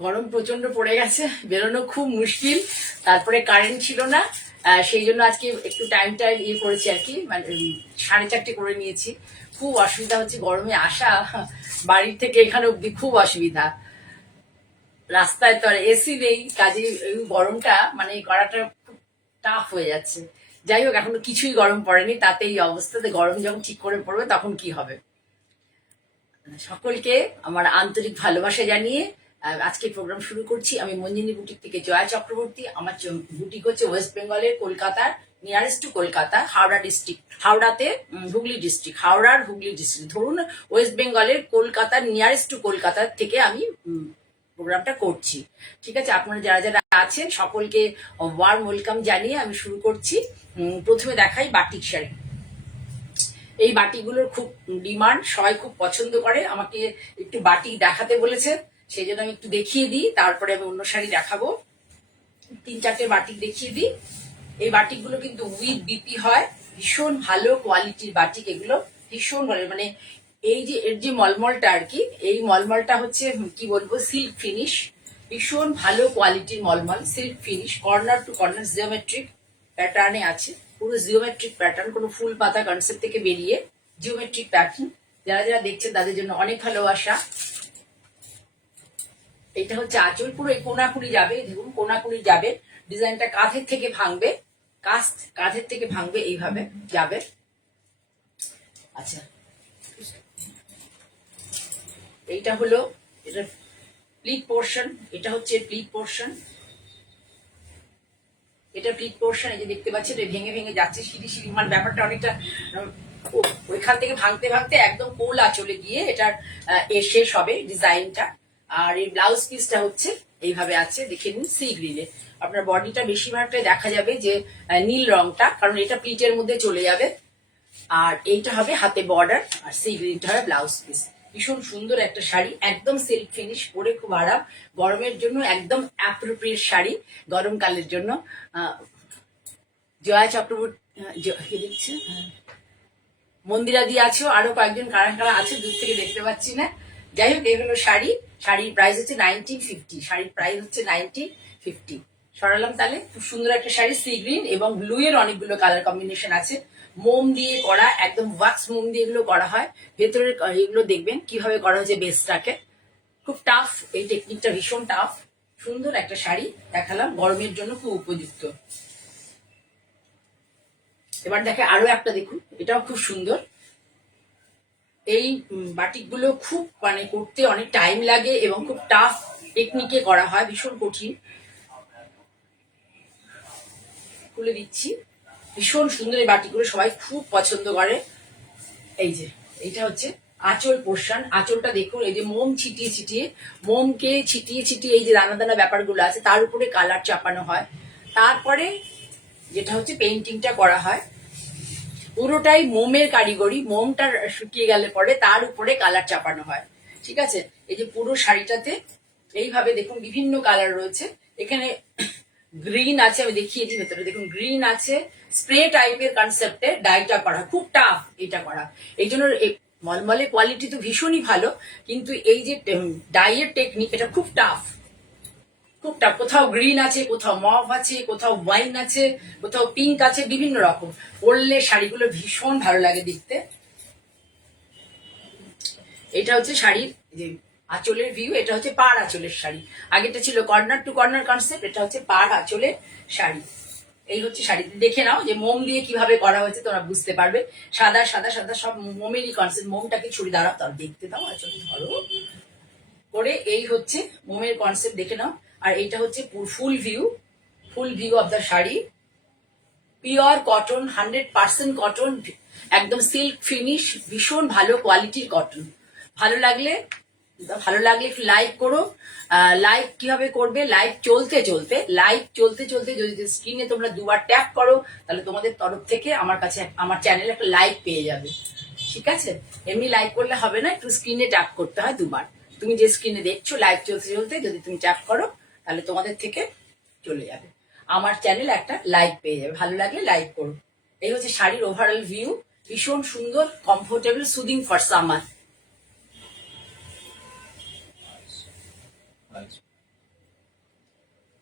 গরম প্রচন্ড পড়ে গেছে, বেরোনো খুব মুশকিল। তারপরে কারেন্ট ছিল না, সেই জন্য আজকে একটু টাইমটা ইয়ে করেছি আর কি, মানে 4:30 করে নিয়েছি। খুব অসুবিধা হচ্ছে গরমে আসা, বাড়ির থেকে এখানে অব্দি খুব অসুবিধা। রাস্তায় তো আর এসি নেই, কাজে এই গরমটা মানে করাটা খুব টাফ হয়ে যাচ্ছে। যাই হোক, এখনো কিছুই গরম পড়েনি, তাতে এই অবস্থাতে গরম যখন ঠিক করে পড়বে তখন কি হবে। সকলকে আমার আন্তরিক ভালোবাসা জানিয়ে আজকে প্রোগ্রাম শুরু করছি। আমি মঞ্জিনী বুটিক থেকে জয়া চক্রবর্তী। আমার বুটিক হচ্ছে ওয়েস্ট বেঙ্গলের কলকাতার, nearest to Kolkata, Howrah district, হাওড়াতে হুগলি ডিস্ট্রিক্ট, হাওড়ার হুগলি ডিস্ট্রিক্ট ধরুন, ওয়েস্ট বেঙ্গলের কলকাতার নিয়ারেস্ট টু কলকাতা থেকে আমি প্রোগ্রামটা করছি। ঠিক আছে, আপনারা যারা যারা আছেন সকলকে ওয়ার্ম ওয়েলকাম জানিয়ে আমি শুরু করছি। প্রথমে দেখাই বাটিক শাড়ি। এই বাটিগুলোর খুব ডিমান্ড, সবাই খুব পছন্দ করে, আমাকে একটু বাটি দেখাতে বলেছে, সেই জন্য আমি একটু দেখিয়ে দিই, তারপরে আমি অন্য শাড়ি দেখাবো। 3-4টে বাটিক দেখিয়ে দিই। এই বাটিকগুলো কিন্তু উইথ বিপি হয়, ভীষণ ভালো কোয়ালিটির বাটিক এগুলো, ভীষণ ভালো। মানে এই যে এর যে মলমলটা আর কি, এই মলমলটা হচ্ছে কি বলবো, সিল্ক ফিনিশ, ভীষণ ভালো কোয়ালিটির মলমল, silk finish, corner to corner geometric প্যাটার্নে আছে, পুরো জিওমেট্রিক প্যাটার্ন, কোনো ফুল পাতা কনসেপ্ট থেকে বেরিয়ে জিওমেট্রিক প্যাটার্ন। যারা যারা দেখছেন তাদের জন্য অনেক ভালোবাসা। এটা হচ্ছে আঁচল, পুরো এই কোনাকুনি যাবে, দেখুন কোনাকুনি যাবে, ডিজাইনটা কাঁধের থেকে ভাঙবে, কাঁধের থেকে ভাঙবে, এইভাবে যাবে। আচ্ছা, এইটা হলো এটা প্লিট পোর্শন, এটা হচ্ছে প্লিট পোর্শন, এটা প্লিট পোর্শন। এই যে দেখতে পাচ্ছেন ভেঙে ভেঙে যাচ্ছে, সিঁড়ি সিঁড়ি, মানে ব্যাপারটা অনেকটা ওইখান থেকে ভাঙতে ভাঙতে একদম কোলা চলে গিয়ে এটার শেষ হবে ডিজাইনটা। আর এই ব্লাউজ পিসটা হচ্ছে এইভাবে আছে, দেখে নিন, সি গ্রিনে। আপনার বডিটা বেশিরভাগটাই দেখা যাবে যে নীল রংটা, কারণ এটা প্লিটের মধ্যে চলে যাবে। আর এইটা হবে হাতে বর্ডার, আর সি গ্রিনটা হবে ব্লাউজ পিস। ভীষণ সুন্দর একটা শাড়ি, একদম সিল্ক ফিনিশ, পরে খুব আরাম, গরমের জন্য একদম অ্যাপ্রোপ্রিয়েট শাড়ি, গরমকালের জন্য। জয়া চক্রবর্তী দেখছে, মন্দিরা দিয়ে আছো, আরো কয়েকজন কারা কারা আছে দূর থেকে দেখতে পাচ্ছি না। যাই হোক, এগুলো শাড়ি, শাড়ির প্রাইস হচ্ছে 1950, শাড়ির প্রাইস হচ্ছে 1950। সরালাম তাহলে, খুব সুন্দর একটা শাড়ি, সি গ্রিন এবং ব্লু এর অনেকগুলো কালার কম্বিনেশন আছে, মোম দিয়ে করা, একদম ওয়াক্স মোম দিয়ে এগুলো করা হয়। ভেতরের এগুলো দেখবেন কিভাবে করা হয়েছে বেসটাকে, খুব টাফ, এই টেকনিকটা ভীষণ টাফ। সুন্দর একটা শাড়ি দেখালাম, গরমের জন্য খুব উপযুক্ত। এবার দেখে আরো একটা দেখুন, এটাও খুব সুন্দর। এই বাটিকগুলো খুব মানে করতে অনেক টাইম লাগে এবং খুব টাফ টেকনিকে করা হয়, ভীষণ কঠিন। খুলে দিচ্ছি, ভীষণ সুন্দর এই বাটিগুলো, সবাই খুব পছন্দ করে। এই যে এইটা হচ্ছে আঁচল পোর্শন। আঁচলটা দেখুন, এই যে মোম ছিটিয়ে ছিটিয়ে, মোমকে ছিটিয়ে ছিটিয়ে এই যে দানা দানা ব্যাপারগুলো আছে তার উপরে কালার চাপানো হয়। তারপরে যেটা হচ্ছে পেইন্টিংটা করা হয়, পুরোটাই মোমের কারিগরি। মোমটা শুকিয়ে গেলে পরে তার উপরে কালার চাপানো হয়। ঠিক আছে, এই যে পুরো শাড়িটাতে এইভাবে দেখুন বিভিন্ন কালার রয়েছে। এখানে গ্রিন আছে, আমি দেখিয়ে দিই ভেতরে দেখুন, গ্রিন আছে। স্প্রে টাইপের কনসেপ্টে ডাইটা করা, খুব টাফ এটা করা। এই জন্য মলমলে কোয়ালিটি তো ভীষণই ভালো, কিন্তু এই যে ডাইয়ের টেকনিক এটা খুব টাফ, খুব টাফ। কোথাও গ্রিন আছে, কোথাও মভ আছে, কোথাও ওয়াইন আছে, কোথাও পিঙ্ক আছে, বিভিন্ন রকম। পরলে শাড়িগুলো ভীষণ ভালো লাগে দেখতে। এটা হচ্ছে শাড়ির যে আঁচলের ভিউ, এটা হচ্ছে পাড় আঁচলের শাড়ি। আগেটা ছিল কর্নার টু কর্নার কনসেপ্ট, এটা হচ্ছে পাড় আঁচলের শাড়ি। এই হচ্ছে শাড়ি, দেখে নাও যে মোম দিয়ে কিভাবে করা হয়েছে, তোমরা বুঝতে পারবে। সাদা সাদা সাদা সব মোমেরই কনসেপ্ট। মোমটাকে ছুরি দাঁড়াও, তার দেখতে দাও, আঁচলে ধরো করে। এই হচ্ছে মোমের কনসেপ্ট, দেখে নাও। আর এইটা হচ্ছে ফুল view, full view of the sari. Pure cotton, 100% cotton, একদম সিল্ক ফিনিশ, ভীষণ ভালো কোয়ালিটির কটন। ভালো লাগলে একটু লাইক করো। লাইক কিভাবে করবে? লাইক চলতে চলতে যদি স্ক্রিনে তোমরা দুবার ট্যাপ করো, তাহলে তোমাদের তরফ থেকে আমার কাছে, আমার চ্যানেলে একটা লাইক পেয়ে যাবে। ঠিক আছে, এমনি লাইক করলে হবে না, একটু স্ক্রিনে ট্যাপ করতে হয় দুবার। তুমি যে স্ক্রিনে দেখছো লাইভ চলতে চলতে যদি তুমি ট্যাপ করো, তাহলে তোমাদের থেকে চলে যাবে, আমার চ্যানেল একটা লাইক পেয়ে যাবে। ভালো লাগলে লাইক করো। এই হচ্ছে শাড়ির ওভারঅল ভিউ, ভীষণ সুন্দর, কমফোর্টেবল, সুদিং ফর সামার।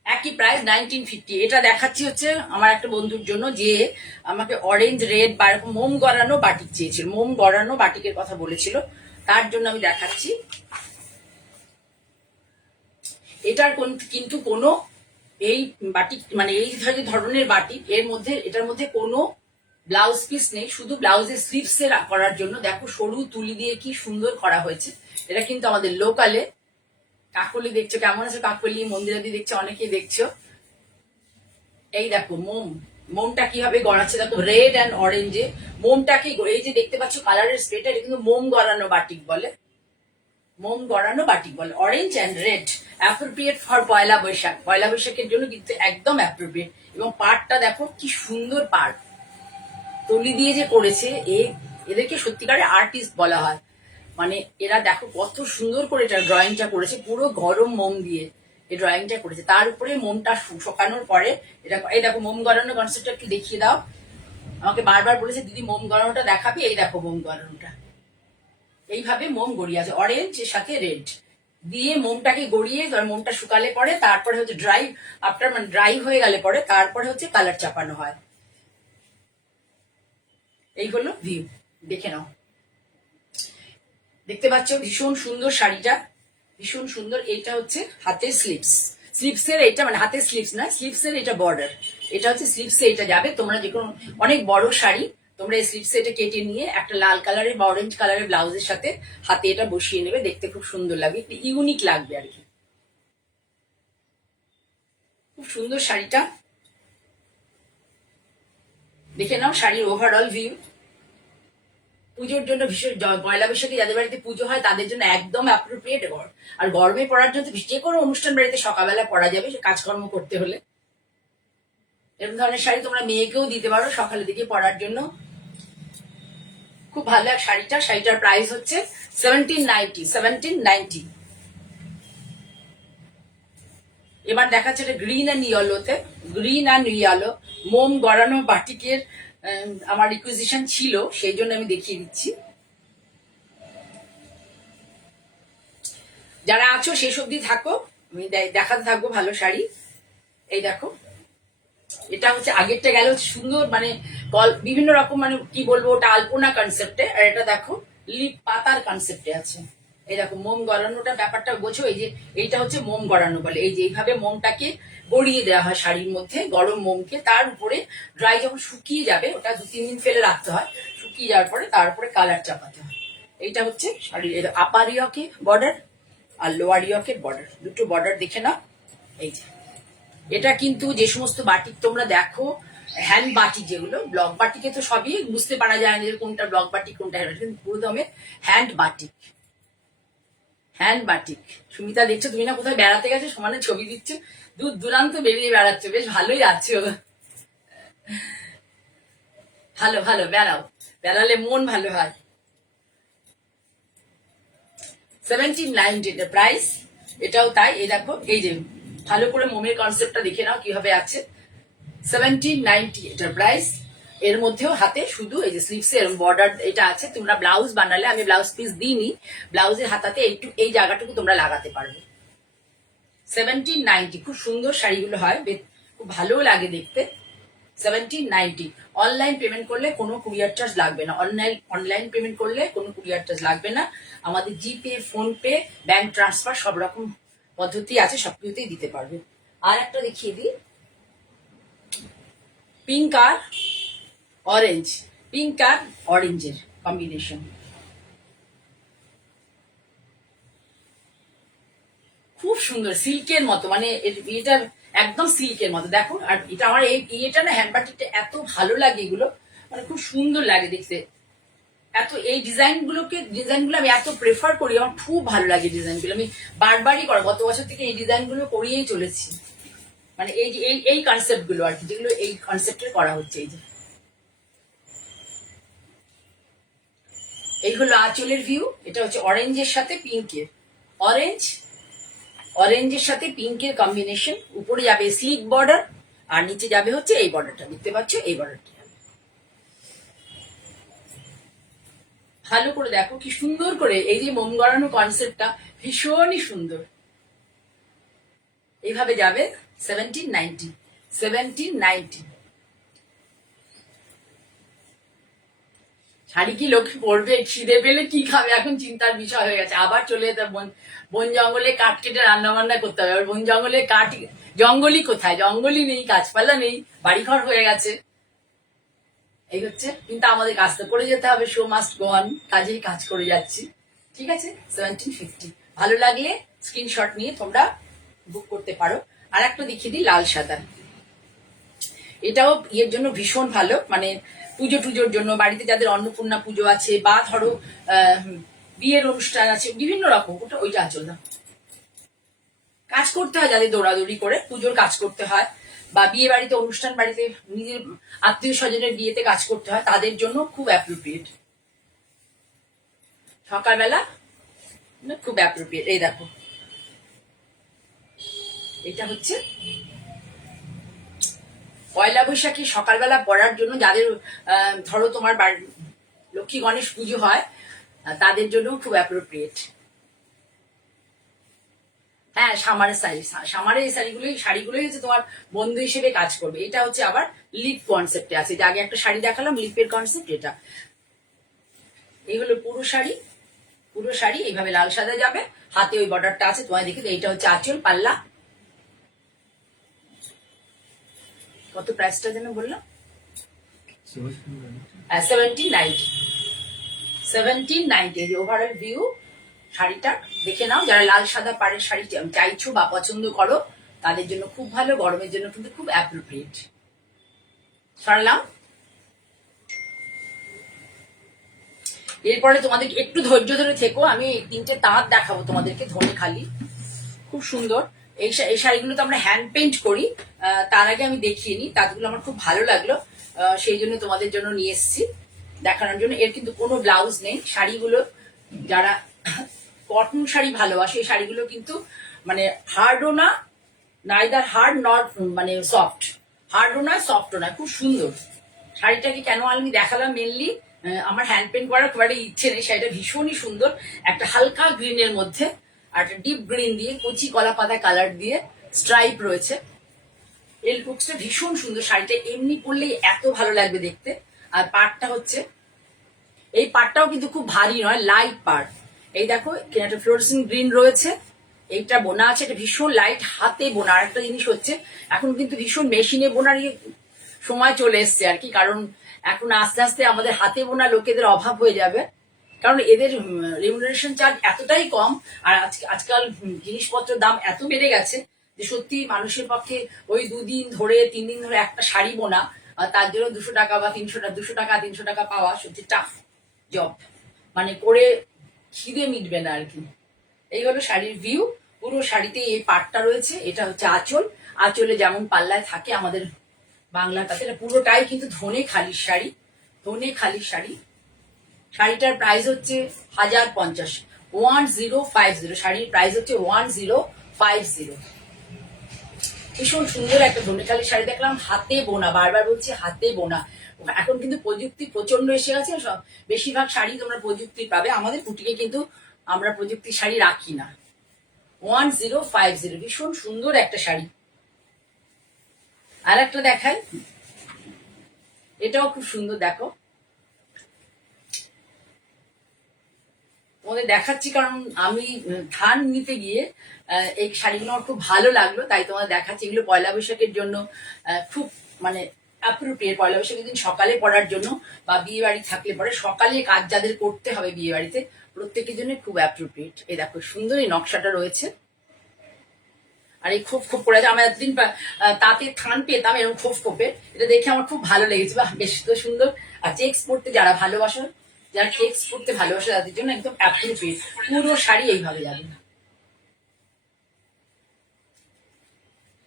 একই প্রাইস 1950। এটা দেখাচ্ছি হচ্ছে আমার একটা বন্ধুর জন্য, যে আমাকে অরেঞ্জ রেড বা এরকম মোম গড়ানো বাটিক চেয়েছিল, মোম গড়ানো বাটিকের কথা বলেছিল, তার জন্য আমি দেখাচ্ছি। এটার কিন্তু কোনো এই বাটিক মানে এই ধরনের বাটিক এর মধ্যে, এটার মধ্যে কোনো ব্লাউজ পিস নেই, শুধু ব্লাউজের স্লিভস এর করার জন্য দেখো সরু তুলি দিয়ে কি সুন্দর করা হয়েছে। এটা কিন্তু আমাদের লোকালে। কাকলি দেখছো, কেমন আছে কাকলি? মন্দিরাদি দেখছো, অনেকেই দেখছো। এই দেখো মোমটা কিভাবে গড়াচ্ছে, দেখো রেড অ্যান্ড অরেঞ্জে মোমটাকে, এই যে দেখতে পাচ্ছ কালারের স্প্রেটা, এটা কিন্তু মোম গড়ানো বাটিক বলে, মোম গড়ানো বাটিক বলে। Orange and red appropriate for Poila Baishakh. পয়লা বৈশাখের জন্য কিন্তু একদম অ্যাপ্রোপ্রিয়েট। এবং পাড়টা দেখো কি সুন্দর পাড়, তুলি দিয়ে যে করেছে, এদেরকে সত্যিকারের আর্টিস্ট বলা হয়। মানে এরা দেখো কত সুন্দর করে এটা ড্রয়িংটা করেছে, পুরো গরম মোম দিয়ে এই ড্রয়িংটা করেছে। তার উপরে মোমটা শুকানোর পরে এটা, এই দেখো মোম গড়ানোর কনসেপ্টটা একটু দেখিয়ে দাও। আমাকে বারবার বলেছে দিদি মোম গড়ানোটা দেখাবি, এই দেখো মোম গড়ানোটা। এইভাবে মোম গড়িয়ে আছে, অরেঞ্জ এর সাথে রেড দিয়ে মোমটাকে গড়িয়ে, মোমটা শুকালে পরে তারপরে হচ্ছে ড্রাই, আফটার মানে ড্রাই হয়ে গেলে পরে তারপরে হচ্ছে কালার চাপানো হয়। এই হলো ভিউ, দেখে নাও। দেখতে পাচ্ছ ভীষণ সুন্দর শাড়িটা, ভীষণ সুন্দর। এইটা হচ্ছে হাতের স্লিভস, স্লিভসের এইটা মানে হাতের স্লিভস না, স্লিভসের এটা বর্ডার। এটা হচ্ছে স্লিভসে এটা যাবে। তোমরা যে কোনো অনেক বড় শাড়ি তোমরা এই স্লিভসে এটা কেটে নিয়ে একটা লাল কালারের বা অরেঞ্জ কালারের ব্লাউজের সাথে হাতে এটা বসিয়ে নেবে, দেখতে খুব সুন্দর লাগবে, একটু ইউনিক লাগবে আর কি। খুব সুন্দর শাড়িটা, দেখে নাও শাড়ির ওভারঅল ভিউ। পুজোর জন্য ভীষণ, পয়লা বৈশাখে যাদের বাড়িতে পুজো হয় তাদের জন্য একদম অ্যাপ্রোপ্রিয়েট। আর গরমে পড়ার জন্য যে কোনো অনুষ্ঠান বাড়িতে সকালবেলা পরা যাবে, কাজকর্ম করতে হলে। এরকম ধরনের শাড়ি তোমরা মেয়েকেও দিতে পারো সকালের দিকে পরার জন্য। খুব ভালো এক শাড়িটা। শাড়িটার প্রাইস হচ্ছে 1790। এবার দেখাচ্ছে এটা গ্রিন অ্যান্ড ইয়েলোতে, গ্রিন অ্যান্ড ইয়েলো মোম গড়ানো বাটিকের আমার রিকুইজিশন ছিল, সেই জন্য আমি দেখিয়ে দিচ্ছি। যারা আছো শেষ অব্দি থাকো, আমি দেখাতে থাকবো ভালো শাড়ি। এই দেখো, এটা হচ্ছে আগেরটা গেল সুন্দর মানে বিভিন্ন রকম, মানে কি বলবো, ওটা আলপনা কনসেপ্টে, আর এটা দেখো লিপ পাতার কনসেপ্টে আছে। এই দেখো মোম গড়ানোটা ব্যাপারটা বোঝো, এই যে এইটা হচ্ছে মোম গড়ানো বলে। এই যে এইভাবে মোমটাকে গড়িয়ে দেওয়া হয় শাড়ির মধ্যে, গরম মোমকে, তার উপরে ড্রাই যখন শুকিয়ে যাবে, ওটা 2-3 দিন ফেলে রাখতে হয়, শুকিয়ে যাওয়ার পরে তারপরে কালার চাপাতে হয়। এইটা হচ্ছে শাড়ির আপার ইয়কে বর্ডার আর লোয়ার ইয়কের বর্ডার, দুটো বর্ডার দেখে নাও। এই যে এটা কিন্তু যে সমস্ত বাটিক তোমরা দেখো হ্যান্ড বাটিক, যেগুলো ব্লক বাটিকে তো সবই বুঝতে পারা যায় না যে কোনটা ব্লক বাটিক কোনটা কিন্তু পুরো দমে hand batik. Hand batik. Sumita দেখছো তুমি না কোথায় বেড়াতে গেছো, সমানে ছবি দিচ্ছ, দূর দূরান্ত বেরিয়ে বেড়াচ্ছ, বেশ ভালোই আছো। ভালো ভালো, বেড়াও, বেড়ালে মন ভালো হয়। 1790 এর প্রাইস, এটাও তাই। এই দেখো, এই যে ভালো করে মোমের কনসেপ্টটা দেখে নাও কিভাবে আছে। 1790 এটার প্রাইস। এর মধ্যেও হাতে শুধু এই যে স্লিভস এর বর্ডার এটা আছে। তোমরা ব্লাউজ বানালে, আমি ব্লাউজ পিস দিইনি, ব্লাউজের হাতাতে এই জায়গাটুকু তোমরা লাগাতে পারবে। 1790, খুব সুন্দর শাড়িগুলো হয়, খুব ভালো লাগে দেখতে। 1790। অনলাইন পেমেন্ট করলে কোনো কুরিয়ার চার্জ লাগবে না। অনলাইন পেমেন্ট করলে কোনো কুরিয়ার চার্জ লাগবে না। আমাদের জিপে, ফোনপে, ব্যাংক ট্রান্সফার সব রকম পদ্ধতি আছে, সবকিছুতেই দিতে পারবে। আর একটা দেখিয়ে দিই, পিঙ্ক আর অরেঞ্জ, পিঙ্ক আর অরেঞ্জের কম্বিনেশন, খুব সুন্দর, সিল্কের মতো, মানে এটা একদম সিল্কের মতো। দেখো, আর এটা আমার এটা না হ্যান্ড বাটিকটা এত ভালো লাগে, এগুলো মানে খুব সুন্দর লাগে দেখতে। এত এই ডিজাইনগুলো আমি এত প্রেফার করি, আমার খুব ভালো লাগে ডিজাইনগুলো। আমি বারবারই করি, গত বছর থেকে এই ডিজাইনগুলো করিয়েই চলেছি। মানে এই যে এই কনসেপ্ট গুলো আর কি, যেগুলো এই কনসেপ্টের করা হচ্ছে। এই যে এই হলো আঁচলের ভিউ। এটা হচ্ছে অরেঞ্জের সাথে পিঙ্কের, অরেঞ্জের সাথে পিঙ্কের কম্বিনেশন। উপরে যাবে স্লিক বর্ডার, আর নিচে যাবে হচ্ছে এই বর্ডারটা, দেখতে পাচ্ছ এই বর্ডারটা। ভালো করে দেখো কি সুন্দর করে এই যে মোম গড়ানো কনসেপ্টটা, ভীষণই সুন্দর। এইভাবে যাবে 1790। 1790 শাড়ি কি লোক পরবে, খিদে পেলে কি খাবে, এখন চিন্তার বিষয় হয়ে গেছে। আবার চলে যেতে বন জঙ্গলে কাঠ কেটে রান্না বান্না করতে হবে। বন জঙ্গলে কাঠ, জঙ্গলই কোথায়, জঙ্গলই নেই, গাছপালা নেই, বাড়িঘর হয়ে গেছে। এই হচ্ছে, কিন্তু আমাদের কাজ তো করে যেতে হবে, শো মাস্ট গো অন, কাজেই কাজ করে যাচ্ছি। ঠিক আছে, 1750। ভালো লাগলে স্ক্রিনশট নিয়ে তোমরা বুক করতে পারো। আর একটা দেখিয়ে দিই, লাল সাদা। এটাও ইয়ের জন্য ভীষণ ভালো, মানে পুজো টুজোর জন্য, বাড়িতে যাদের অন্নপূর্ণা পুজো আছে, বা ধরো বিয়ের অনুষ্ঠান আছে, বিভিন্ন রকম। ওইটা আঁচল না, কাজ করতে হয় যাদের দৌড়াদৌড়ি করে পুজোর কাজ করতে হয়, বা বিয়ে বাড়িতে, অনুষ্ঠান বাড়িতে, নিজের আত্মীয় স্বজনের বিয়েতে কাজ করতে হয়, তাদের জন্য খুব অ্যাপ্রোপ্রিয়েট। সকালবেলা খুব অ্যাপ্রোপ্রিয়েট। এই দেখো, এটা হচ্ছে পয়লা বৈশাখী সকালবেলা পড়ার জন্য, যাদের ধরো তোমার লক্ষ্মী গণেশ পুজো হয়, তাদের জন্য খুব অ্যাপ্রোপ্রিয়েট। হ্যাঁ, সামারের শাড়ি, সামারের এই শাড়িগুলোই হচ্ছে তোমার বন্ধু হিসেবে কাজ করবে। এটা হচ্ছে আবার লিপ কনসেপ্টে আছে, যে আগে একটা শাড়ি দেখালাম লিপের কনসেপ্ট, এটা। এই হলো পুরো শাড়ি। পুরো শাড়ি এইভাবে লাল সাদা যাবে, হাতে ওই বর্ডারটা আছে, তোমায় দেখে। এইটা হচ্ছে আঁচল, পাল্লা। কত প্রাইসটা যেন বললাম? 1790। 1790 ওভারঅল ভিউ। শাড়িটা দেখে নাও, যারা লাল সাদা পাড়ের শাড়ি চাইছো বা পছন্দ করো, তাদের জন্য খুব ভালো, গরমের জন্য কিন্তু খুব অ্যাপ্রোপ্রিয়েট। সরলাম। এরপরে তোমাদের একটু ধৈর্য ধরে থেকো, আমি 3টে তাঁত দেখাবো তোমাদেরকে, ধনে খালি, খুব সুন্দর। এই শাড়িগুলো তো আমরা হ্যান্ড পেইন্ট করি, তার আগে আমি দেখিয়ে নিই। তাঁতগুলো আমার খুব ভালো লাগলো, সেই জন্য তোমাদের জন্য নিয়ে এসেছি দেখানোর জন্য। এর কিন্তু কোনো ব্লাউজ নেই। শাড়িগুলো যারা কটন শাড়ি ভালোবাসে, এই শাড়িগুলো কিন্তু মানে হার্ডও না, নাইদার হার্ড নট মানে সফট, হার্ডও নয় সফটও নয়, খুব সুন্দর। শাড়িটাকে কেন আমি দেখালাম, মেনলি আমার হ্যান্ড পেন্ট করার খুব একটা ইচ্ছে নেই। শাড়িটা ভীষণই সুন্দর, একটা হালকা গ্রিনের মধ্যে আর একটা ডিপ গ্রিন দিয়ে, কচি কলা পাতা কালার দিয়ে স্ট্রাইপ রয়েছে। এল বুকসটা ভীষণ সুন্দর। শাড়িটা এমনি পরলেই এত ভালো লাগবে দেখতে। আর পাড়টা হচ্ছে, এই পাড়টাও কিন্তু খুব ভারী নয়, লাইট পাড়। এই দেখো, একটা ফ্লোরেসিং গ্রিন রয়েছে, এইটা বোনা আছে, এটা ভীষণ লাইট, হাতে বোনা। আর একটা জিনিস হচ্ছে, এখন কিন্তু ভীষণ মেশিনে বোনার সময় চলে এসছে আর কি, কারণ এখন আস্তে আস্তে আমাদের হাতে বোনা লোকেদের অভাব হয়ে যাবে, কারণ এদের রেমুনারেশন চার্জ এতটাই কম। আর আজকাল জিনিসপত্রের দাম এত বেড়ে গেছে যে সত্যি মানুষের পক্ষে ওই 2 দিন ধরে 3 দিন ধরে একটা শাড়ি বোনা আর তার জন্য 200 টাকা বা 300 টাকা, 200 টাকা 300 টাকা পাওয়া সত্যি টাফ জব, মানে করে খিদে মিটবে না আর কি। এই হলো শাড়ির ভিউ। পুরো শাড়িতে এই পাটটা রয়েছে, এটা হচ্ছে আঁচল। আঁচলে যেমন পাল্লায় থাকে আমাদের বাংলার কাছে, এটা পুরোটাই কিন্তু ধনে খালির শাড়ি, ধনে খালির শাড়ি। শাড়িটার প্রাইস হচ্ছে 1050, 1050। শাড়ির প্রাইস হচ্ছে 1050। ভীষণ সুন্দর একটা ধনেখালি শাড়ি দেখলাম, হাতে বোনা, বারবার বলছি হাতে বোনা। এখন কিন্তু প্রযুক্তি প্রচন্ড এসে গেছে, সব বেশিরভাগ শাড়ি তোমরা প্রযুক্তি পাবে। আমাদের কুটিকে কিন্তু আমরা প্রযুক্তি শাড়ি রাখি না। 1050, ভীষণ সুন্দর একটা শাড়ি। আর একটা দেখাই, এটাও খুব সুন্দর, দেখো তোমাদের দেখাচ্ছি কারণ আমি ধান নিতে গিয়ে এই শাড়িগুলো আমার খুব ভালো লাগলো, তাই তোমাদের দেখাচ্ছি। এগুলো পয়লা বৈশাখের জন্য খুব মানে অ্যাপ্রোপ্রিয়েট, পয়লা বৈশাখের দিন সকালে পরার জন্য, বা বিয়ে বাড়ি থাকলে পরে সকালে কাজ যাদের করতে হবে বিয়ে বাড়িতে, প্রত্যেকের জন্য খুব অ্যাপ্রোপ্রিয়েট। এই দেখো সুন্দর এই নকশাটা রয়েছে। আর এই খোপ খোপ পড়ে, আমার এতদিন তাতে থান পেতাম এরকম খোপ খোপে, এটা দেখে আমার খুব ভালো লেগেছে, বা বেশ তো সুন্দর। আর চেক্স পড়তে যারা ভালোবাসো, যারা চেক্স পড়তে ভালোবাসে তাদের জন্য একদম অ্যাপ্রোপ্রিয়েট। পুরো শাড়ি এইভাবে যাবে।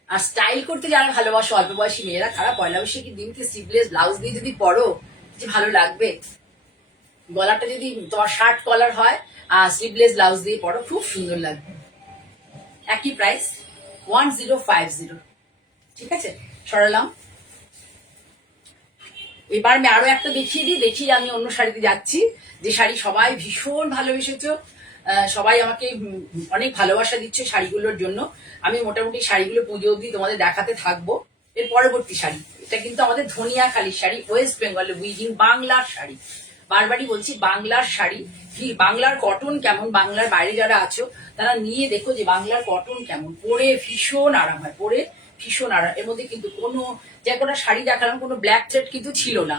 আর স্টাইল করতে যারা ভালোবাসো অল্প বয়সী মেয়েরা, তারা পয়লা বৈশাখী দিনকে স্লিভলেস ব্লাউজ দিয়ে যদি পরো, যে ভালো লাগবে। গলাটা যদি তোমার শার্ট কলার হয় আর স্লিভলেস ব্লাউজ দিয়ে পরো, খুব সুন্দর লাগবে। একই প্রাইস 1050। ঠিক আছে, সরালাম। এবার আমি আরো একটা দেখিয়ে দিই, দেখিয়ে আমি অন্য শাড়িতে যাচ্ছি, যে শাড়ি সবাই ভীষণ ভালোবেসেছো। সবাই আমাকে অনেক ভালোবাসা দিচ্ছে শাড়িগুলোর জন্য। আমি মোটামুটি শাড়িগুলো পুজো অবধি তোমাদের দেখাতে থাকবো। এর পরবর্তী শাড়ি, এটা কিন্তু আমাদের ধনিয়াখালির শাড়ি, ওয়েস্ট বেঙ্গলের উইভিং, বাংলার শাড়ি। বারবারই বলছি বাংলার শাড়ি। বাংলার কটন কেমন, বাংলার বাইরে যারা আছো তারা নিয়ে দেখো যে বাংলার কটন কেমন, পরে ভীষণ আরাম হয়, পরে ভীষণ আরাম। এর মধ্যে কিন্তু কোনো, যে কটা শাড়ি দেখালাম কোনো ব্ল্যাক থ্রেড কিন্তু ছিল না,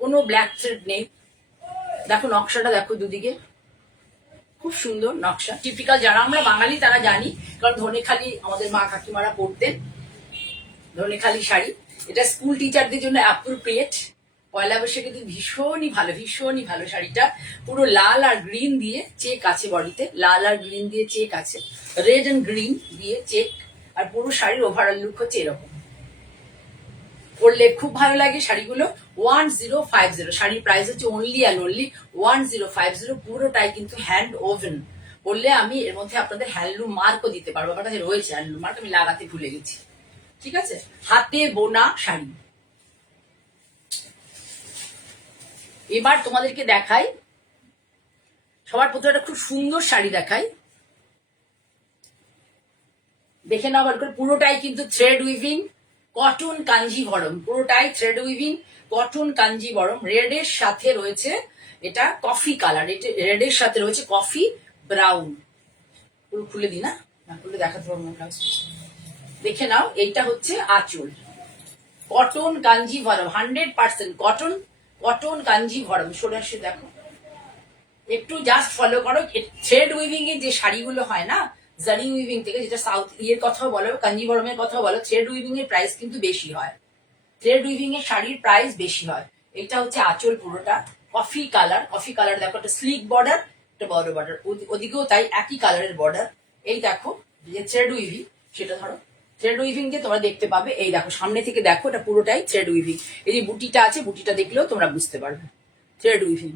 কোনো ব্ল্যাক থ্রেড নেই। দেখো নকশাটা দেখো দুদিকে, খুব সুন্দর নকশা। টিপিক্যাল যারা আমরা বাঙালি তারা জানি, কারণ ধনেখালি আমাদের মা কাকিমারা পরতেন, ধনেখালি শাড়ি। এটা স্কুল টিচারদের জন্য অ্যাপ্রোপ্রিয়েট। পয়লা বৈশাখে কিন্তু ভীষণই ভালো, ভীষণই ভালো শাড়িটা। পুরো লাল আর গ্রিন দিয়ে চেক আছে বডিতে, লাল আর গ্রিন দিয়ে চেক আছে, রেড এন্ড গ্রিন দিয়ে চেক। আর পুরো শাড়ির ওভারঅল লুক হচ্ছে এরকম। পরলে খুব ভালো লাগে শাড়িগুলো। 1050, শাড়ির প্রাইস হচ্ছে অনলি অ্যান্ড অনলি 1050। পুরোটাই কিন্তু হ্যান্ড ওভেন। বললে আমি এর মধ্যে আপনাদের হ্যান্ডলুম মার্কও দিতে পারবো, আমার কাছে রয়েছে হ্যান্ডলুম মার্ক, আমি লাগাতে ভুলে গেছি। ঠিক আছে, হাতে বোনা শাড়ি। এবার তোমাদেরকে দেখাই, সবার প্রথমে একটা খুব সুন্দর শাড়ি দেখাই, দেখে নাও ভালো করে। পুরোটাই কিন্তু থ্রেড উইভিং, কটন কাঞ্জিভরম, পুরোটাই thread weaving, cotton Kanjivaram. Red এর সাথে রয়েছে এটা কফি কালার, এটা রেড এর সাথে রয়েছে কফি ব্রাউন। পুরো খুলে দিই না, না খুলে দেখাতে পারবো না, দেখে নাও। এইটা হচ্ছে আঁচল, cotton Kanjivaram, 100% cotton, cotton Kanjivaram. সরে আসে দেখো, একটু জাস্ট ফলো করো। থ্রেড উইভিং এর যে শাড়িগুলো হয় না, জারি উইভিং থেকে, যেটা সাউথ ইয়ের কথাও বলো, কাঞ্জিভরমের কথাও বলো, থ্রেড উইভিং এর প্রাইস কিন্তু বেশি হয়। থ্রেড উইভিং এর শাড়ির প্রাইস বেশি হয়। এটা হচ্ছে আঁচল, পুরোটা কফি কালার। কফি কালার দেখো, একটা স্লিক বর্ডার, একটা বড় বর্ডার, ওদিকেও তাই একই কালারের বর্ডার। এই দেখো যে থ্রেড উইভিং, সেটা ধরো থ্রেড উইভিং কে তোমরা দেখতে পাবে। এই দেখো সামনে থেকে দেখো, এটা পুরোটাই থ্রেড উইভিং। এই যে বুটিটা আছে, বুটিটা দেখলেও তোমরা বুঝতে পারবে থ্রেড উইভিং।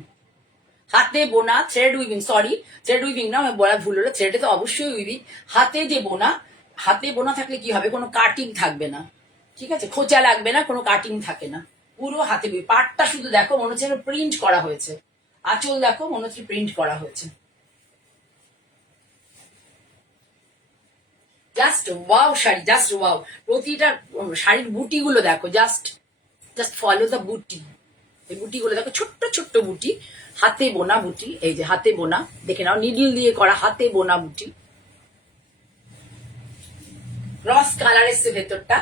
হাতে বোনা thread weaving, sorry thread weaving না, আমি বলা ভুল হলো, থ্রেডে তো অবশ্যই উইভিং। হাতে যে বোনা, হাতে বোনা থাকলে কি হবে, কোনো কাটিং থাকবে না, ঠিক আছে, খোঁচা লাগবে না, কোনো কাটিং থাকে না, পুরো হাতে। পাটটা শুধু দেখো, মনে হচ্ছে প্রিন্ট করা হয়েছে। আঁচল দেখো, মনে হচ্ছে প্রিন্ট করা হয়েছে। Just wow sari, just wow. প্রতিটা শাড়ির বুটি গুলো দেখো, জাস্ট জাস্ট ফলো দ্য বুটি। এই বুটি গুলো দেখো, ছোট্ট ছোট্ট বুটি, হাতে বোনা বুটি। এই যে হাতে বোনা, দেখে নাও, নিডল দিয়ে করা হাতে বোনা বুটি। ক্রস কালার এসছে ভেতরটা।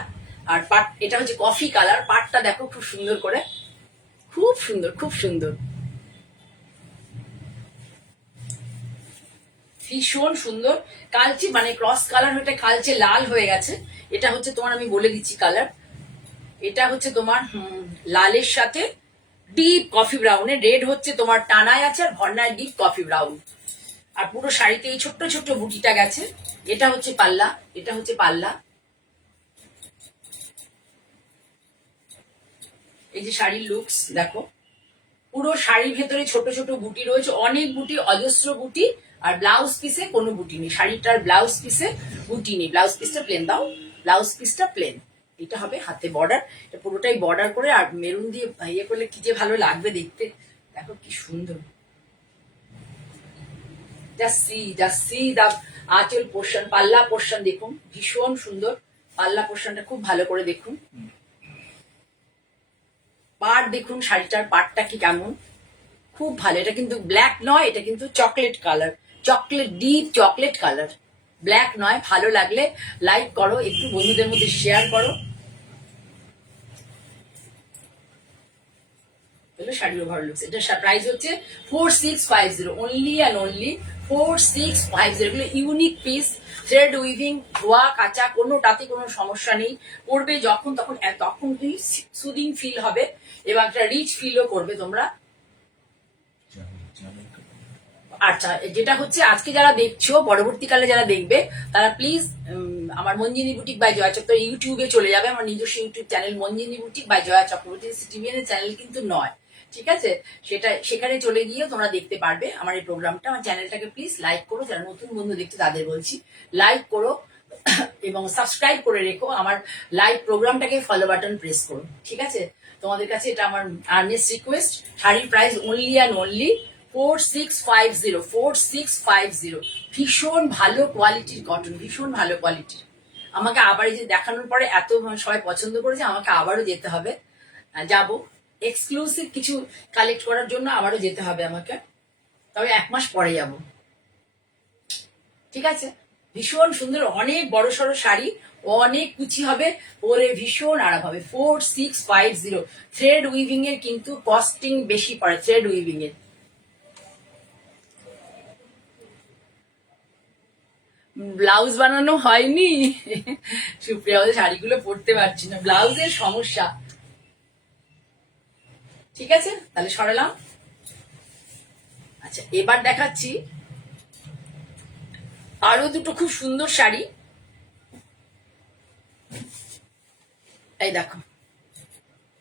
আর পাট, এটা হচ্ছে কফি কালার। পাটটা দেখো খুব সুন্দর করে, খুব সুন্দর, খুব সুন্দর, ভীষণ সুন্দর। কালচে মানে ক্রস কালার হয়ে কালচে লাল হয়ে গেছে। এটা হচ্ছে তোমার, আমি বলে দিচ্ছি কালার, এটা হচ্ছে তোমার লালের সাথে ডিপ কফি ব্রাউনের, রেড হচ্ছে তোমার টানায় আছে আর ভর্নায় ডিপ কফি ব্রাউন। আর পুরো শাড়িতে এই ছোট্ট ছোট্ট বুটিটা গেছে। এটা হচ্ছে পাল্লা, এটা হচ্ছে পাল্লা। এই যে শাড়ির লুকস দেখো, পুরো শাড়ির ভেতরে ছোট ছোট বুটি রয়েছে, অনেক বুটি, অজস্র বুটি। আর ব্লাউজ পিসে কোনো বুটি নেই, শাড়িটার ব্লাউজ পিসে বুটি নেই। ব্লাউজ পিসটা প্লেন দাও, ব্লাউজ পিসটা প্লেন। এটা হবে হাতে বর্ডার, এটা পুরোটাই বর্ডার করে আর মেরুন দিয়ে ইয়ে করলে কি যে ভালো লাগবে দেখতে। দেখো কি সুন্দর, জাস্ট সি দা আঁচল পোর্শন, পাল্লা পোর্শন দেখুন, ভীষণ সুন্দর। পাল্লা পোর্শনটা খুব ভালো করে দেখুন। পাট দেখুন, শাড়িটার পাটটা কি কেমন, খুব ভালো। এটা কিন্তু ব্ল্যাক নয়, এটা কিন্তু chocolate colour, chocolate deep chocolate colour, black নয়। ভালো লাগলে লাইক করো, একটু বন্ধুদের মধ্যে শেয়ার করো। শাড়ির ওভার লুকস। এটা প্রাইস হচ্ছে 4650, অনলি অ্যান্ড অনলি 4650। এগুলো ইউনিক পিস, থ্রেড উইভিং, ধোয়া কাঁচা কোনোটাতে কোনো সমস্যা নেই। পরবে যখন তখন তখন সুদিং ফিল হবে এবং একটা রিচ ফিলও করবে তোমরা। আচ্ছা, যেটা হচ্ছে আজকে যারা দেখছো, পরবর্তীকালে যারা দেখবে তারা প্লিজ আমার মঞ্জিনী বুটিক বাই জয়া চক্রবর্তী ইউটিউবে চলে যাবে। আমার নিজস্ব YouTube channel Manjini boutique by Joya Chakraborty, TVN এর চ্যানেল কিন্তু নয়, ঠিক আছে? সেখানে চলে গিয়ে তোমরা দেখতে পারবে আমার এই প্রোগ্রামটা। আমার চ্যানেলটাকে প্লিজ লাইক করো, যারা নতুন বন্ধু দেখছো তাদের বলছি লাইক করো এবং সাবস্ক্রাইব করে রেখো। আমার লাইভ প্রোগ্রামটাকে ফলো বাটন প্রেস করো, ঠিক আছে? তোমাদের কাছে এটা আমার আর্নেস্ট রিকোয়েস্ট। শাড়ির প্রাইস অনলি অ্যান্ড অনলি 4650, 4650। ভীষণ ভালো কোয়ালিটির কটন, ভীষণ ভালো কোয়ালিটির। আমাকে আবার এই যে দেখানোর পরে এত সবাই পছন্দ করেছে, আমাকে আবারও যেতে হবে, যাব এক্সক্লুসিভ কিছু কালেক্ট করার জন্য, আবারও যেতে হবে আমাকে, তবে 1 মাস পরে যাব, ঠিক আছে? ভীষণ সুন্দর, অনেক বড় সড়ো শাড়ি, অনেক কুচি হবে, পরে ভীষণ আরাম হবে। 4650। থ্রেড উইভিং এর কিন্তু কস্টিং বেশি পড়ে, থ্রেড উইভিং এর। ব্লাউজ বানানো হয়নি সুপ্রিয়া, শাড়িগুলো পরতে পারছি না, ব্লাউজের সমস্যা। ঠিক আছে, তাহলে সরালাম। আচ্ছা, এবার দেখাচ্ছি আরো দুটো খুব সুন্দর শাড়ি। এই দেখো,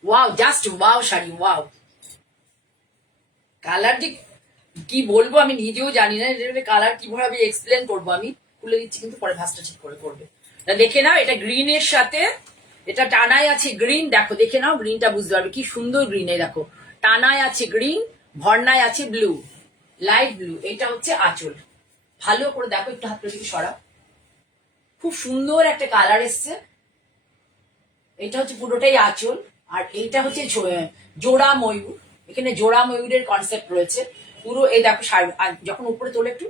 wow, just wow sari, wow. Colour যে কি বলবো আমি নিজেও জানি না, কালার কিভাবে এক্সপ্লেন করবো। আমি খুলে দিচ্ছি কিন্তু পরে ভাঁজটা ঠিক করে করবে। দেখে নাও, এটা গ্রিনের সাথে, এটা টানায় আছে গ্রিন, দেখো দেখে নাও, গ্রিনটা বুঝতে পারবে কি সুন্দর গ্রিন। এই দেখো, টানায় আছে গ্রিন, ভর্নায় আছে ব্লু, লাইট ব্লু। এটা হচ্ছে আঁচল, ভালো করে দেখো, একটু হাতটা দিকে সরাও, খুব সুন্দর একটা কালার এসছে। এটা হচ্ছে পুরোটাই আঁচল, আর এইটা হচ্ছে জোড়া ময়ূর। এখানে জোড়া ময়ূরের কনসেপ্ট রয়েছে পুরো। এই দেখো যখন উপরে তোলে একটু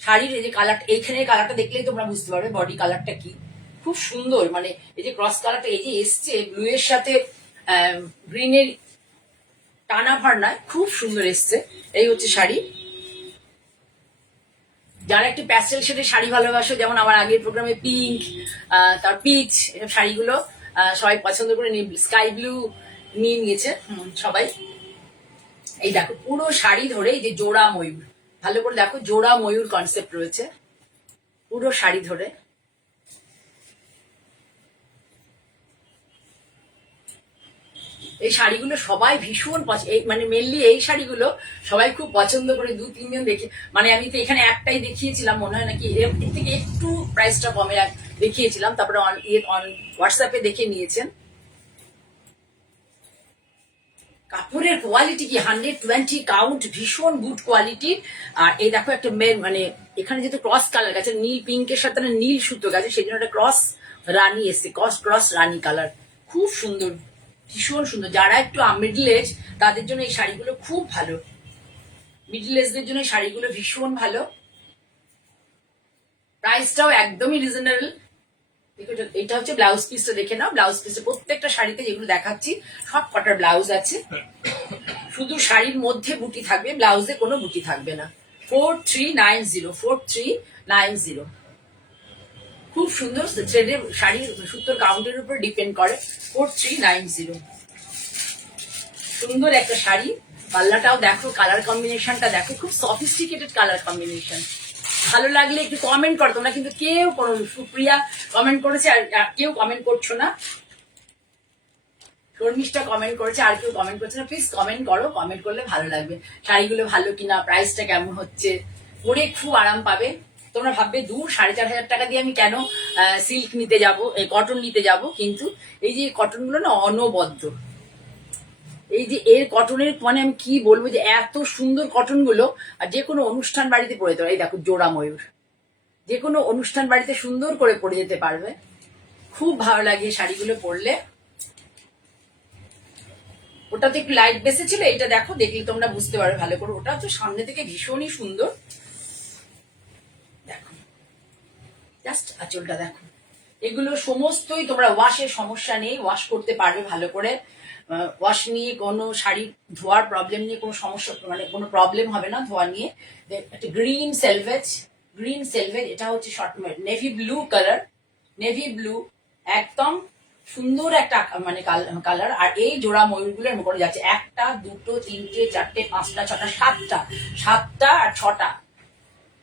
শাড়ির এই যে কালার, এইখানে কালারটা দেখলেই তোমরা বুঝতে পারবে বডি কালারটা কি, খুব সুন্দর। মানে এই যে ক্রস কালারটা এই যে এসছে ব্লু এর সাথে গ্রিনের টানা ভার্নায়, খুব সুন্দর এসছে। এই হচ্ছে শাড়ি। যারা একটু প্যাস্টেল শেডের শাড়ি ভালোবাসো, যেমন আমার আগের প্রোগ্রামে পিঙ্ক, তার পিচ, এসব শাড়িগুলো সবাই পছন্দ করে স্কাই ব্লু নিয়ে নিয়েছে সবাই। এই দেখো পুরো শাড়ি ধরে এই যে জোড়া ময়ূর, ভালো করে দেখো, জোড়া ময়ূর কনসেপ্ট রয়েছে পুরো শাড়ি ধরে। এই শাড়িগুলো সবাই ভীষণ মানে মেনলি এই শাড়িগুলো সবাই খুব পছন্দ করে, 2-3 জন দেখে। মানে আমি তো এখানে একটাই দেখিয়েছিলাম মনে হয়, নাকি এর থেকে একটু প্রাইসটা কমে দেখিয়েছিলাম, তারপরে হোয়াটসঅ্যাপে দেখে নিয়েছেন। কাপড়ের কোয়ালিটি কি 120 কাউন্ট, ভীষণ গুড কোয়ালিটির। আর এই দেখো একটা মানে এখানে যেহেতু ক্রস কালার গেছে, নীল পিঙ্কের সাথে নীল সুতো গেছে, সেই জন্য একটা ক্রস রানী এসছে, ক্রস রানী কালার, খুব সুন্দর, ভীষণ সুন্দর। যারা একটু মিডল এজ তাদের জন্য এই শাড়িগুলো খুব ভালো, মিডল এজদের জন্য এই শাড়িগুলো ভীষণ ভালো। প্রাইসটাও একদমই রিজনেবল। এটা হচ্ছে ব্লাউজ পিসটা, দেখে নাও ব্লাউজ পিসটা। প্রত্যেকটা শাড়িতে যেগুলো দেখাচ্ছি সব কটার ব্লাউজ আছে, শুধু শাড়ির মধ্যে বুটি থাকবে, ব্লাউজে কোনো বুটি থাকবে না। 4390, 4390, খুব সুন্দর থ্রেডের শাড়ি, সুতোর কাউন্টের উপর ডিপেন্ড করে। 4390, সুন্দর একটা শাড়ি। পাল্লাটাও দেখো, কালার কম্বিনেশনটা দেখো, খুব সফিস্টিকেটেড কালার কম্বিনেশন। ভালো লাগলে একটু কমেন্ট করো তোমরা, কিন্তু কেউ কোনো, সুপ্রিয়া কমেন্ট করেছে আর কেউ কমেন্ট করছো না, শর্মিষ্ঠা কমেন্ট করেছে, আর কেউ কমেন্ট করছে না। প্লিজ কমেন্ট করো, কমেন্ট করলে ভালো লাগবে। শাড়িগুলো ভালো কিনা, প্রাইসটা কেমন হচ্ছে, পরে খুব আরাম পাবে। তোমরা ভাববে 4,500 টাকা দিয়ে আমি কেন সিল্ক নিতে যাব, কটন নিতে যাব, কিন্তু এই যে কটনগুলো না অনবদ্য, এই যে এর কটনের মানে আমি কি বলবো, যে এত সুন্দর কটন গুলো, আর যে কোনো অনুষ্ঠান বাড়িতে পরে যেতে পারে। এই দেখো জোড়া ময়ূর, যে কোনো অনুষ্ঠান বাড়িতে সুন্দর করে পরে যেতে পারবে, খুব ভালো লাগে শাড়িগুলো পরলে। ওটা তো একটু লাইট বেসে ছিল, এটা দেখো, দেখলে তোমরা বুঝতে পারবে ভালো করে। ওটা তো সামনে থেকে ভীষণই সুন্দর, দেখো জাস্ট আঁচলটা দেখো। এগুলো সমস্তই তোমরা ওয়াশের সমস্যা নেই, ওয়াশ করতে পারবে ভালো করে। ওয়াশ নিয়ে কোনো শাড়ি ধোয়ার প্রবলেম নিয়ে কোনো সমস্যা, মানে কোনো প্রবলেম হবে না ধোয়া নিয়ে। একটা গ্রিন সেলভেজ, গ্রিন সেলভেজ, এটা হচ্ছে short navy blue colour, navy blue, একদম সুন্দর একটা মানে কালার। আর এই জোড়া ময়ূরগুলো এরকম করে যাচ্ছে, 1 2 3 4 5 6 7টা আর 6টা,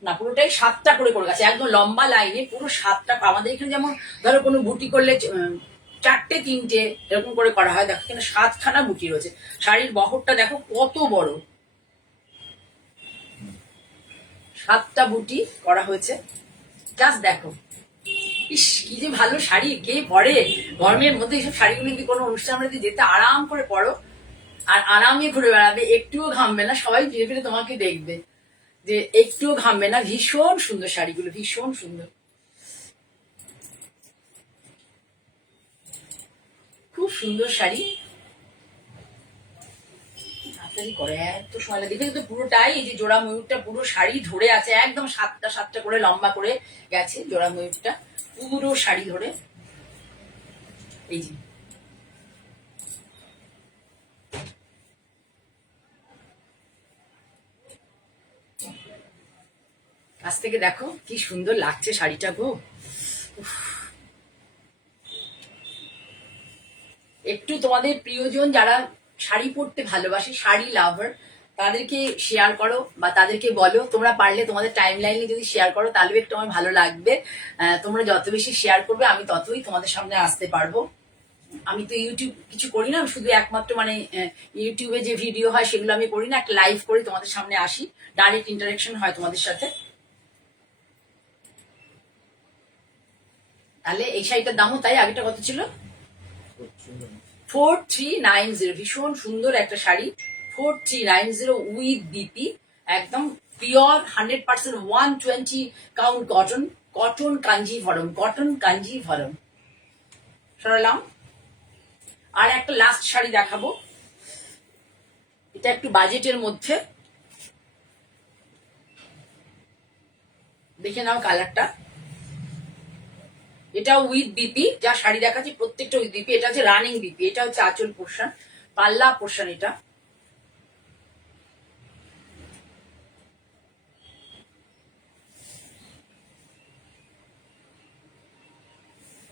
না পুরোটাই 7টা করে করে গেছে, একদম লম্বা লাইনে পুরো 7টা। আমাদের এখানে যেমন ধরো কোনো বুটি করলে 4টে 3টে এরকম করে করা হয়, দেখো এখানে 7খানা বুটি রয়েছে। শাড়ির বহরটা দেখো কত বড়, 7টা বুটি করা হয়েছে, জাস্ট দেখো। ইস কি যে ভালো শাড়ি, কে পরে গরমের মধ্যে এইসব শাড়িগুলো যদি কোনো অনুষ্ঠান বাড়িতে যেতে আরাম করে পরো, আর আরামে ঘুরে বেড়াবে, একটুও ঘামবে না, সবাই ফিরে ফিরে তোমাকে দেখবে, যে একটুও ঘামবে না। ভীষণ সুন্দর শাড়িগুলো, ভীষণ সুন্দর, খুব সুন্দর শাড়ি। তাড়াতাড়ি করে, এত সময় লাগে, দেখে তো পুরোটাই এই যে জোড়া ময়ূরটা পুরো শাড়ি ধরে আছে, একদম 7টা করে লম্বা করে গেছে জোড়া ময়ূরটা, পুরো শাড়ি ধরে। এই যে কাছ থেকে দেখো কি সুন্দর লাগছে শাড়িটা গো। একটু তোমাদের প্রিয়জন যারা শাড়ি পরতে ভালোবাসে, শাড়ি লাভার, তাদেরকে শেয়ার করো, বা তাদেরকে বলো, তোমরা পারলে তোমাদের টাইম লাইনে যদি শেয়ার করো তাহলে একটু আমার ভালো লাগবে। তোমরা যত বেশি শেয়ার করবে আমি ততই তোমাদের সামনে আসতে পারবো। আমি তো ইউটিউব কিছু করি না, শুধু একমাত্র মানে ইউটিউবে যে ভিডিও হয় সেগুলো আমি করি না, একটা লাইভ করে তোমাদের সামনে আসি, ডাইরেক্ট ইন্টারাকশন হয় তোমাদের সাথে। তাহলে এই শাড়িটার দামও তাই, আগেটা কত ছিল? 4390, ভীষণ সুন্দর একটা শাড়ি, 4390 উইথ বিপি, একদম pure 100% 120 count cotton, cotton Kanjeevaram, cotton Kanjeevaram. সরালাম। আর একটা লাস্ট শাড়ি দেখাবো, এটা একটু বাজেটের মধ্যে, দেখে নাও কালারটা। এটা উইথ বিপি, যা শাড়ি দেখাচ্ছি প্রত্যেকটা উইথ বিপি। এটা হচ্ছে রানিং বিপি, এটা হচ্ছে আঁচল পোর্শন, পাল্লা পোর্শন, এটা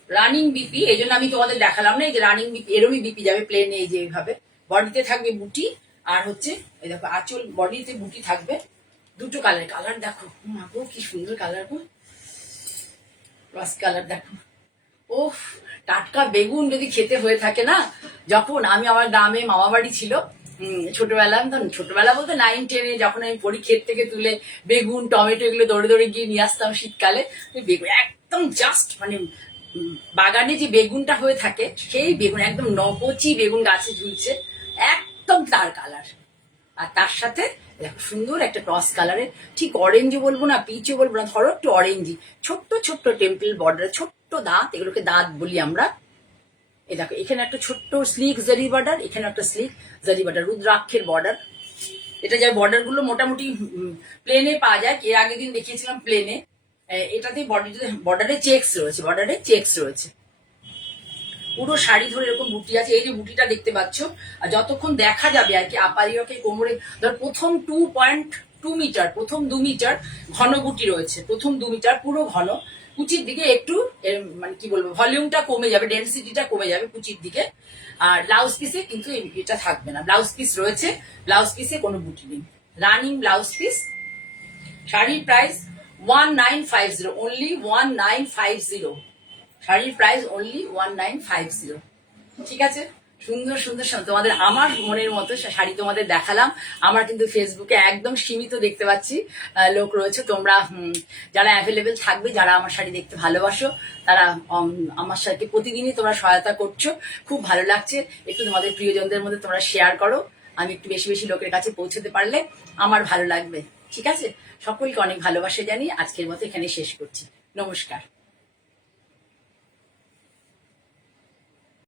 রানিং বিপি, এই জন্য আমি তোমাদের দেখালাম না। এই যে রানিং বিপি, এরমই বিপি যাবে প্লেনে, এই যে এইভাবে বডিতে থাকবে বুটি, আর হচ্ছে এই দেখো আঁচল বডিতে বুটি থাকবে। দুটো কালার, কালার দেখো মাগো কি সুন্দর কালার গো, রস কালার দেখো। ওহ, টাটকা বেগুন যদি খেতে হয়ে থাকে না, যখন আমি আমার গ্রামে মামা বাড়ি ছিল, ছোটবেলা, ছোটবেলা বলতে 9-10-এ যখন আমি পড়ি, ক্ষেত থেকে তুলে বেগুন টমেটো এগুলো দৌড়ে দৌড়ে গিয়ে নিয়ে আসতাম শীতকালে। বেগুন একদম জাস্ট মানে বাগানে যে বেগুনটা হয়ে থাকে সেই বেগুন, একদম নকচি বেগুন গাছে ঝুলছে, একদম তার কালার। আর তার সাথে দেখো সুন্দর একটা ক্রস কালারের, ঠিক অরেঞ্জও বলবো না পিচও বলবো না, ধরো একটু অরেঞ্জি, ছোট্ট ছোট্ট টেম্পল বর্ডার, ছোট্ট দাঁত, এগুলোকে দাঁত বলি আমরা। এই দেখো এখানে একটা ছোট্ট স্লিক জারি বর্ডার, এখানে একটা স্লিক জারি বর্ডার, রুদ্রাক্ষের বর্ডার। এটা যা বর্ডার গুলো মোটামুটি প্লেনে পাওয়া যায়, এর আগের দিন দেখিয়েছিলাম প্লেনে। এটাতে বর্ডারে চেক্স রয়েছে, বর্ডারে চেক্স রয়েছে, পুরো শাড়ি ধরে এরকম বুটি আছে। এই যে বুটিটা দেখতে পাচ্ছ, আর যতক্ষণ দেখা যাবে আর কি আপারিওকে কোমরে, ধর প্রথম 2 মিটার, প্রথম 2 মিটার ঘন বুটি রয়েছে, প্রথম 2 মিটার পুরো ঘন। কুচির দিকে একটু মানে কি বলবো, ভলিউমটা কমে যাবে, ডেন্সিটিটা কমে যাবে কুচির দিকে। আর ব্লাউজ পিসে কিন্তু এটা থাকবে না, ব্লাউজ পিস রয়েছে, ব্লাউজ পিসে কোনো বুটি নেই, রানিং ব্লাউজ পিস। শাড়ির প্রাইস 1950, অনলি 1950। শাড়ির প্রাইস অনলি 1950। ঠিক আছে, সুন্দর সুন্দর তোমাদের আমার মনের মতো শাড়ি তোমাদের দেখালাম। আমার কিন্তু ফেসবুকে একদম সীমিত দেখতে পাচ্ছি লোক রয়েছে, তোমরা যারা অ্যাভেলেবেল থাকবে, যারা আমার শাড়ি দেখতে ভালোবাসো, তারা আমার সাথে প্রতিদিনই তোমরা সহায়তা করছো, খুব ভালো লাগছে। একটু তোমাদের প্রিয়জনদের মধ্যে তোমরা শেয়ার করো, আমি একটু বেশি বেশি লোকের কাছে পৌঁছতে পারলে আমার ভালো লাগবে। ঠিক আছে, সকলকে অনেক ভালোবাসা জানিয়ে আজকের মতো এখানে শেষ করছি। নমস্কার।